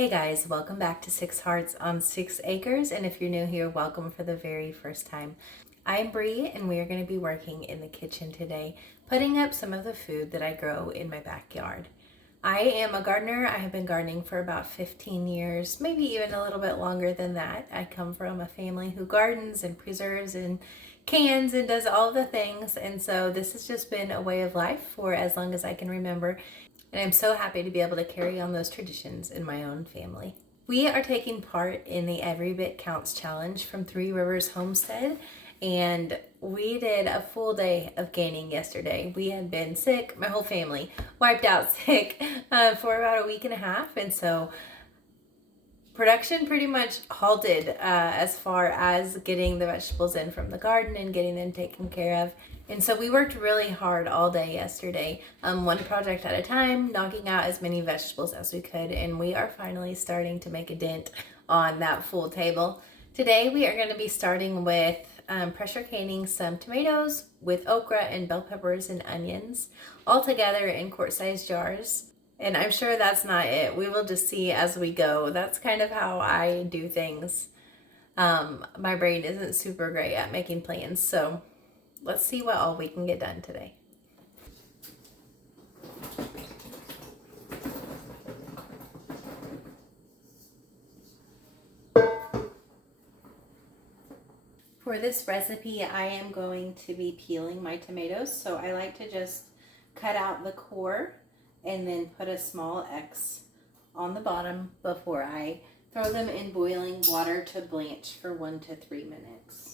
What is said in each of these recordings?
Hey guys, welcome back to Six Hearts on 6 Acres, and if you're new here, welcome for the very first time. I'm Bree, and we are going to be working in the kitchen today, putting up some of the food that I grow in my backyard. I am a gardener. I have been gardening for about 15 years, maybe even a little bit longer than that. I come from a family who gardens and preserves and cans and does all the things, and so this has just been a way of life for as long as I can remember. And I'm so happy to be able to carry on those traditions in my own family. We are taking part in the Every Bit Counts challenge from Three Rivers Homestead, and we did a full day of gaining yesterday. We had been sick, my whole family wiped out sick for about a week and a half, and so production pretty much halted as far as getting the vegetables in from the garden and getting them taken care of. And so we worked really hard all day yesterday, one project at a time, knocking out as many vegetables as we could, and we are finally starting to make a dent on that full table. Today we are going to be starting with pressure canning some tomatoes with okra and bell peppers and onions all together in quart-sized jars. And I'm sure that's not it. We will just see as we go. That's kind of how I do things. My brain isn't super great at making plans, so let's see what all we can get done today. For this recipe, I am going to be peeling my tomatoes, so I like to just cut out the core and then put a small X on the bottom before I throw them in boiling water to blanch for 1 to 3 minutes.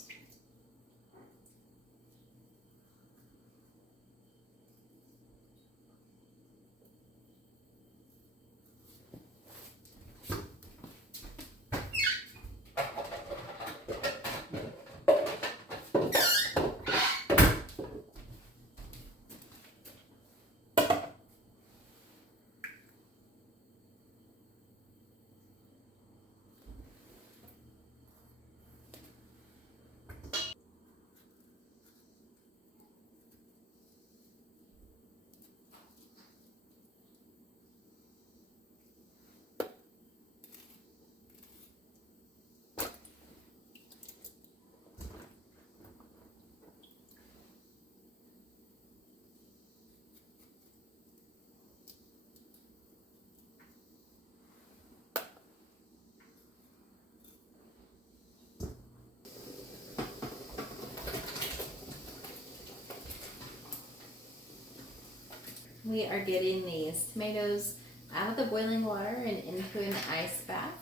We are getting these tomatoes out of the boiling water and into an ice bath.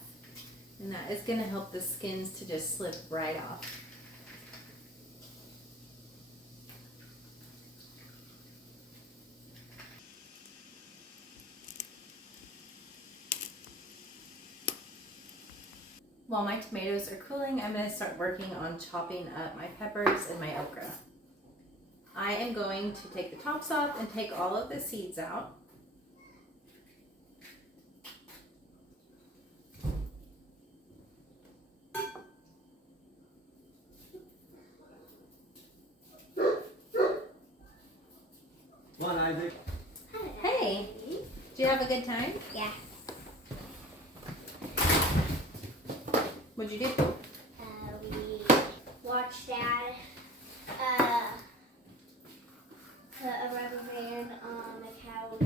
And that is going to help the skins to just slip right off. While my tomatoes are cooling, I'm going to start working on chopping up my peppers and my okra. I am going to take the tops off and take all of the seeds out. Come on, Isaac. Hey, did you have a good time? Yeah. What'd you do? We watched Dad put a rubber band on the cow's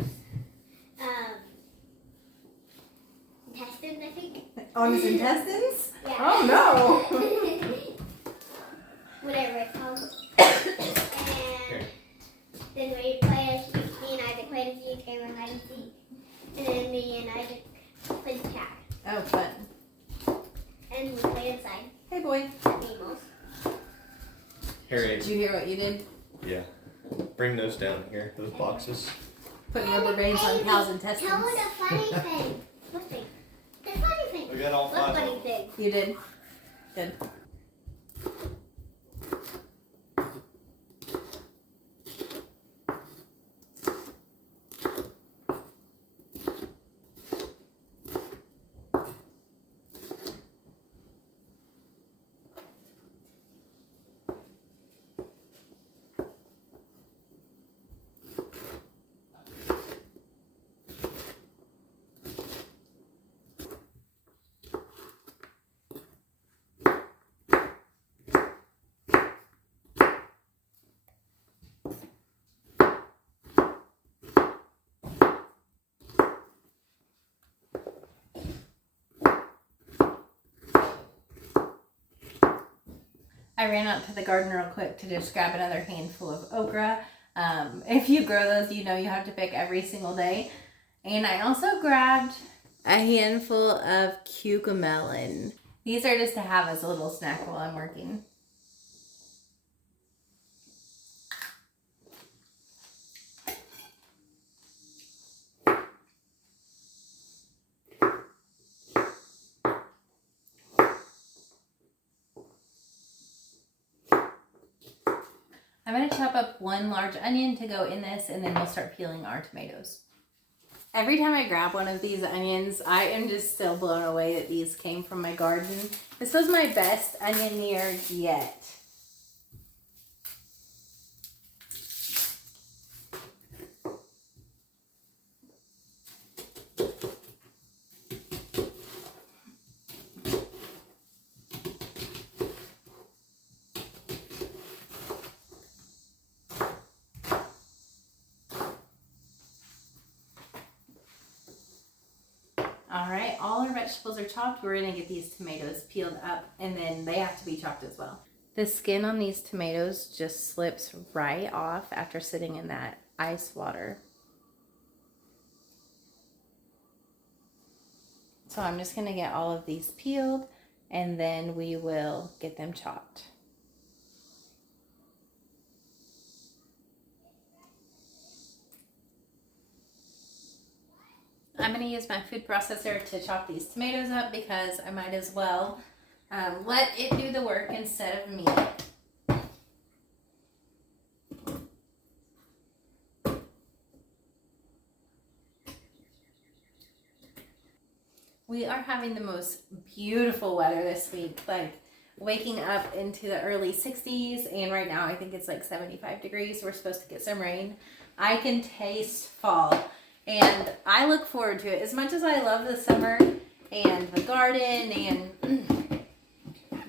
intestines, I think. On his intestines? Yeah. Oh no! Whatever it's called. And then we played, me and Isaac played a huge game of hide and seek. And then me and Isaac played tag. Oh, fun. And we played inside. Hey boy. Animals. Harry. Did you hear what you did? Yeah. Bring those down here, those boxes. Putting rubber bands on cows' intestines. Tell me the funny thing. What thing? The funny thing. We got all What five. funny thing? You did? Good. I ran out to the garden real quick to just grab another handful of okra. If you grow those, you know you have to pick every single day. And I also grabbed a handful of cucamelon. These are just to have as a little snack while I'm working. I'm going to chop up one large onion to go in this, and then we'll start peeling our tomatoes. Every time I grab one of these onions, I am just still blown away that these came from my garden. This was my best onion year yet. All right, all our vegetables are chopped. We're gonna get these tomatoes peeled up, and then they have to be chopped as well. The skin on these tomatoes just slips right off after sitting in that ice water. So I'm just gonna get all of these peeled, and then we will get them chopped. I'm going to use my food processor to chop these tomatoes up because I might as well let it do the work instead of me. We are having the most beautiful weather this week, like waking up into the early 60s, and right now I think it's like 75 degrees. We're supposed to get some rain. I can taste fall. And I look forward to it. As much as I love the summer and the garden and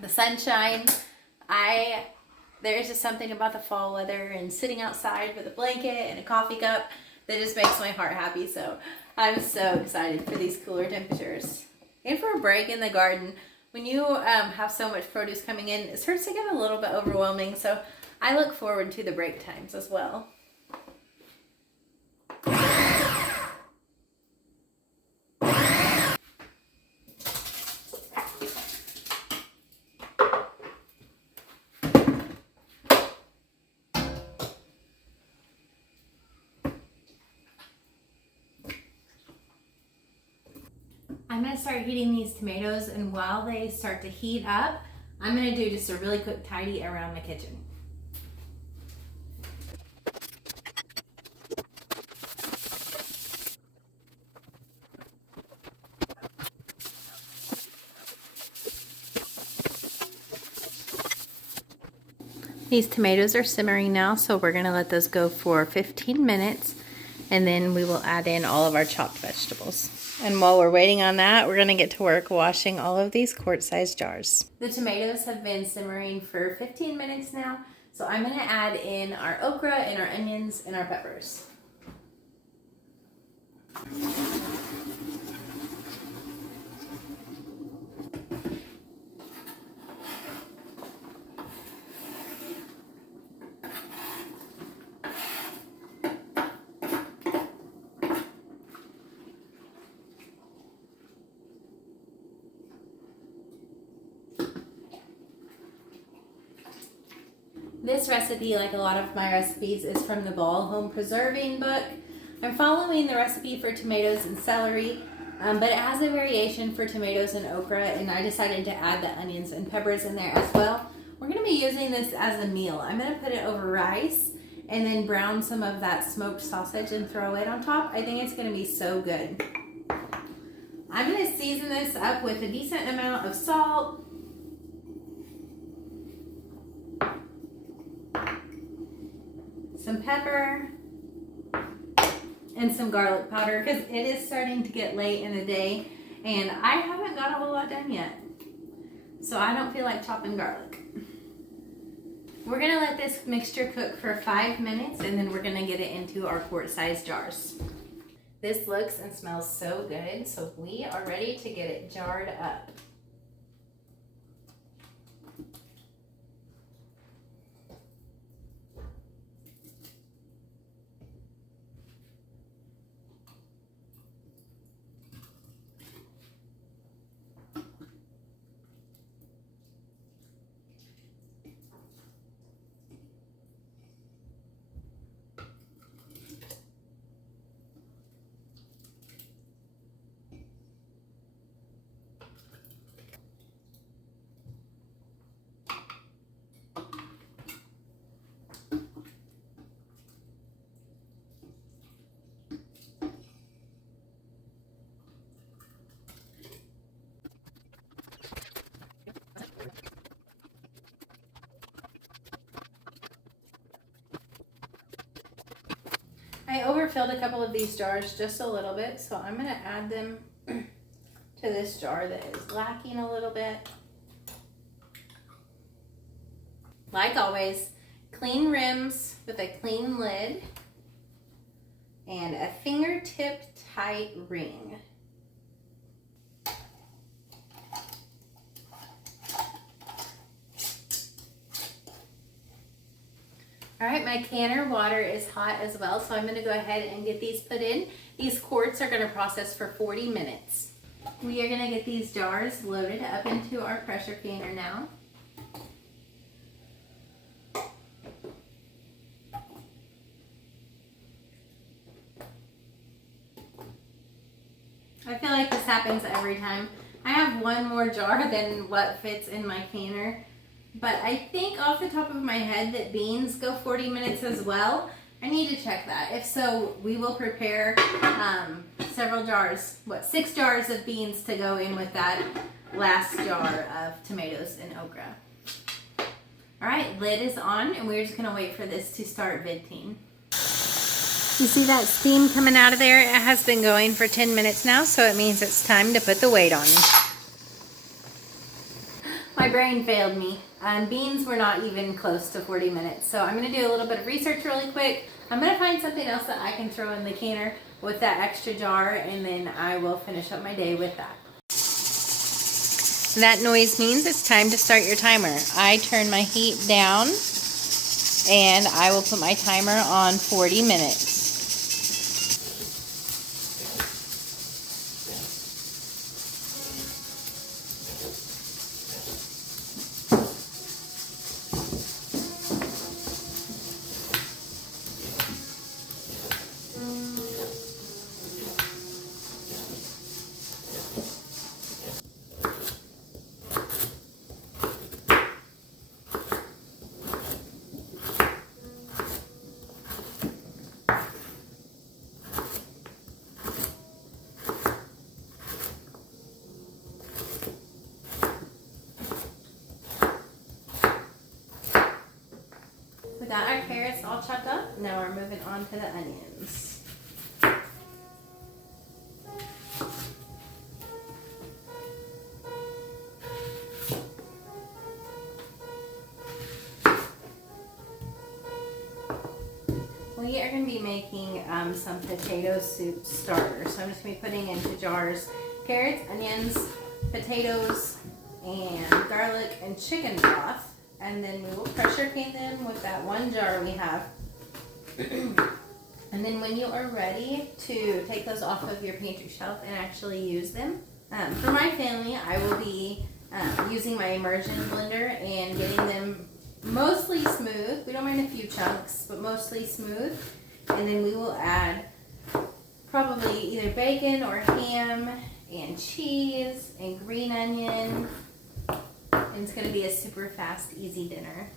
the sunshine, there's just something about the fall weather and sitting outside with a blanket and a coffee cup that just makes my heart happy. So I'm so excited for these cooler temperatures. And for a break in the garden, when you have so much produce coming in, it starts to get a little bit overwhelming. So I look forward to the break times as well. I'm going to start heating these tomatoes, and while they start to heat up, I'm going to do just a really quick tidy around the kitchen. These tomatoes are simmering now, so we're going to let those go for 15 minutes, and then we will add in all of our chopped vegetables. And while we're waiting on that, we're going to get to work washing all of these quart-sized jars. The tomatoes have been simmering for 15 minutes now, so I'm going to add in our okra and our onions and our peppers. This recipe, like a lot of my recipes, is from the Ball Home Preserving book. I'm following the recipe for tomatoes and celery, but it has a variation for tomatoes and okra, and I decided to add the onions and peppers in there as well. We're going to be using this as a meal. I'm going to put it over rice and then brown some of that smoked sausage and throw it on top. I think it's going to be so good. I'm going to season this up with a decent amount of salt, some pepper, and some garlic powder because it is starting to get late in the day and I haven't got a whole lot done yet. So I don't feel like chopping garlic. We're going to let this mixture cook for 5 minutes, and then we're going to get it into our quart-sized jars. This looks and smells so good, so we are ready to get it jarred up. I overfilled a couple of these jars just a little bit, so I'm gonna add them to this jar that is lacking a little bit. Like always, clean rims with a clean lid and a fingertip tight ring. All right, my canner water is hot as well, so I'm gonna go ahead and get these put in. These quarts are gonna process for 40 minutes. We are gonna get these jars loaded up into our pressure canner now. I feel like this happens every time. I have one more jar than what fits in my canner. But I think off the top of my head that beans go 40 minutes as well. I need to check that. If so, we will prepare several jars, 6 jars of beans to go in with that last jar of tomatoes and okra. All right, lid is on and we're just gonna wait for this to start venting. You see that steam coming out of there? It has been going for 10 minutes now, so it means it's time to put the weight on. My brain failed me. Beans were not even close to 40 minutes. So I'm gonna do a little bit of research really quick. I'm gonna find something else that I can throw in the canner with that extra jar, and then I will finish up my day with that. That noise means it's time to start your timer. I turn my heat down and I will put my timer on 40 minutes. We got our carrots all chopped up. Now we're moving on to the onions. We are going to be making some potato soup starter. So I'm just going to be putting into jars carrots, onions, potatoes, and garlic and chicken broth. And then we will pressure can them with that one jar we have. And then when you are ready to take those off of your pantry shelf and actually use them, for my family, I will be using my immersion blender and getting them mostly smooth. We don't mind a few chunks, but mostly smooth. And then we will add probably either bacon or ham and cheese and green onion. And it's going to be a super fast, easy dinner.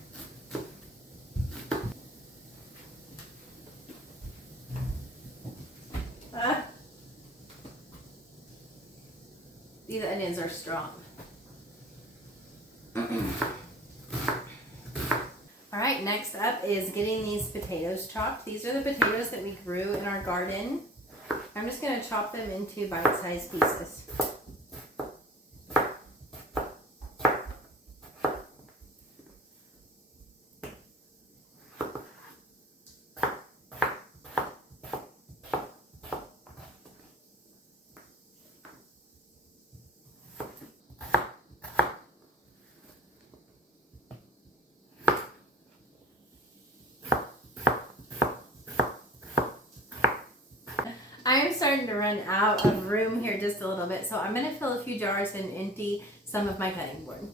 These onions are strong. Alright, next up is getting these potatoes chopped. These are the potatoes that we grew in our garden. I'm just going to chop them into bite-sized pieces. I am starting to run out of room here just a little bit, so I'm going to fill a few jars and empty some of my cutting board.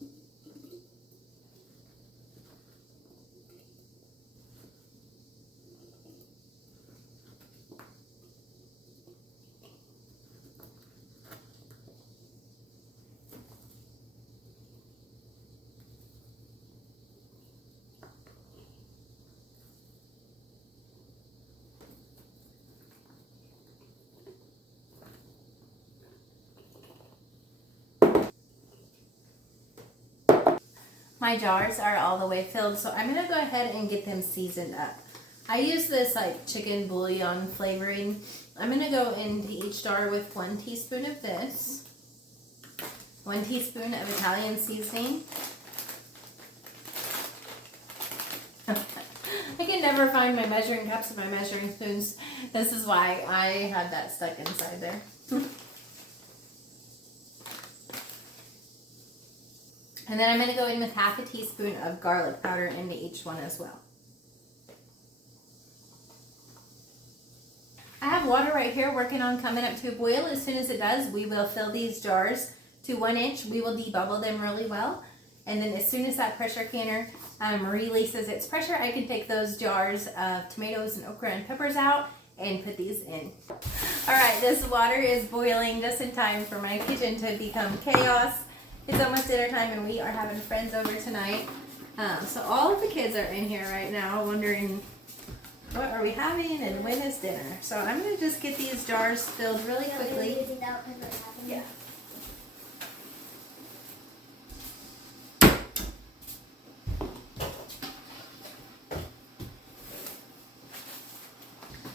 My jars are all the way filled, so I'm going to go ahead and get them seasoned up. I use this like chicken bouillon flavoring. I'm gonna go into each jar with 1 teaspoon of this, 1 teaspoon of Italian seasoning. I can never find my measuring cups and my measuring spoons. This is why I had that stuck inside there. And then I'm going to go in with 1/2 teaspoon of garlic powder into each one as well. I have water right here working on coming up to a boil. As soon as it does, we will fill these jars to 1 inch. We will debubble them really well. And then as soon as that pressure canner releases its pressure, I can take those jars of tomatoes and okra and peppers out and put these in. All right, this water is boiling just in time for my kitchen to become chaos. It's almost dinner time and we are having friends over tonight. So all of the kids are in here right now wondering what are we having and when is dinner. So I'm gonna just get these jars filled really quickly. Yeah.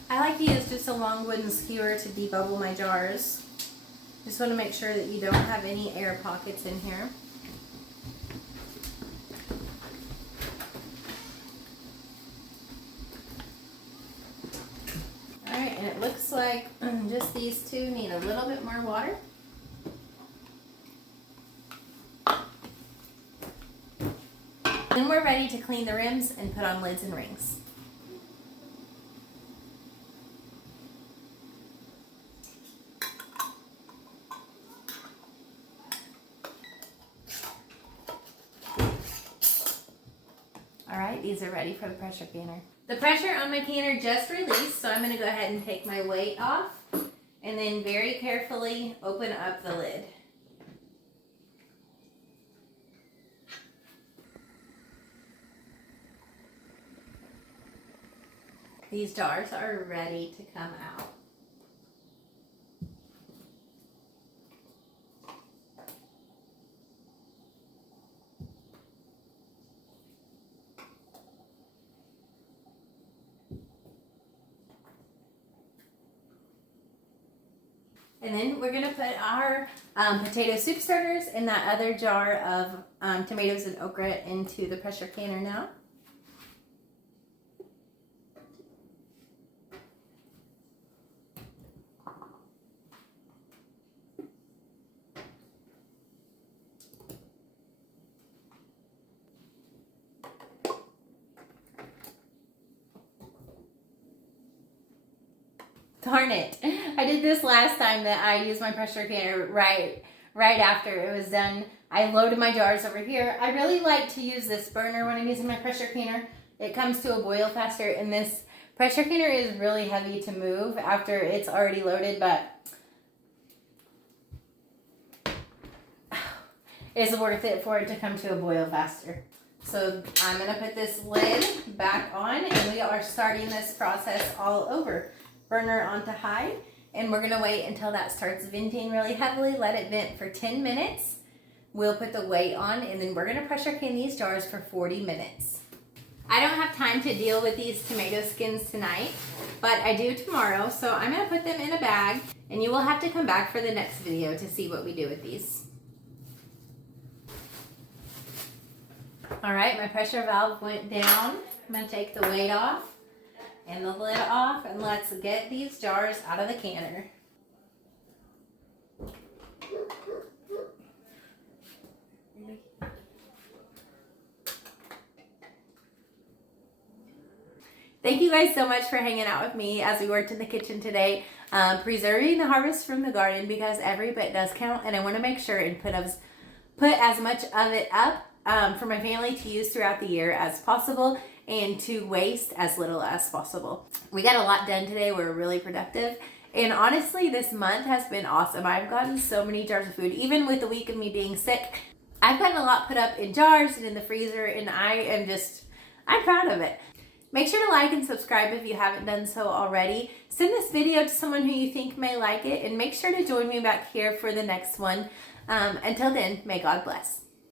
I like to use just a long wooden skewer to debubble my jars. Just want to make sure that you don't have any air pockets in here. Alright, and it looks like just these two need a little bit more water. Then we're ready to clean the rims and put on lids and rings. Alright, these are ready for the pressure canner. The pressure on my canner just released, so I'm going to go ahead and take my weight off and then very carefully open up the lid. These jars are ready to come out. And then we're gonna put our potato soup starters in that other jar of tomatoes and okra into the pressure canner now. Darn it. I did this last time that I used my pressure canner right after it was done. I loaded my jars over here. I really like to use this burner when I'm using my pressure canner. It comes to a boil faster, and this pressure canner is really heavy to move after it's already loaded, but it's worth it for it to come to a boil faster. So I'm gonna put this lid back on and we are starting this process all over. Burner onto high, and we're gonna wait until that starts venting really heavily. Let it vent for 10 minutes. We'll put the weight on, and then we're gonna pressure can these jars for 40 minutes. I don't have time to deal with these tomato skins tonight, but I do tomorrow, so I'm gonna put them in a bag, and you will have to come back for the next video to see what we do with these. All right, my pressure valve went down. I'm gonna take the weight off and the lid off, and let's get these jars out of the canner. Thank you guys so much for hanging out with me as we worked in the kitchen today, preserving the harvest from the garden, because every bit does count, and I want to make sure and put as much of it up for my family to use throughout the year as possible, and to waste as little as possible. We got a lot done today. We're really productive. And honestly, this month has been awesome. I've gotten so many jars of food. Even with the week of me being sick, I've gotten a lot put up in jars and in the freezer, and I'm proud of it. Make sure to like and subscribe if you haven't done so already. Send this video to someone who you think may like it, and make sure to join me back here for the next one. Until then, may God bless.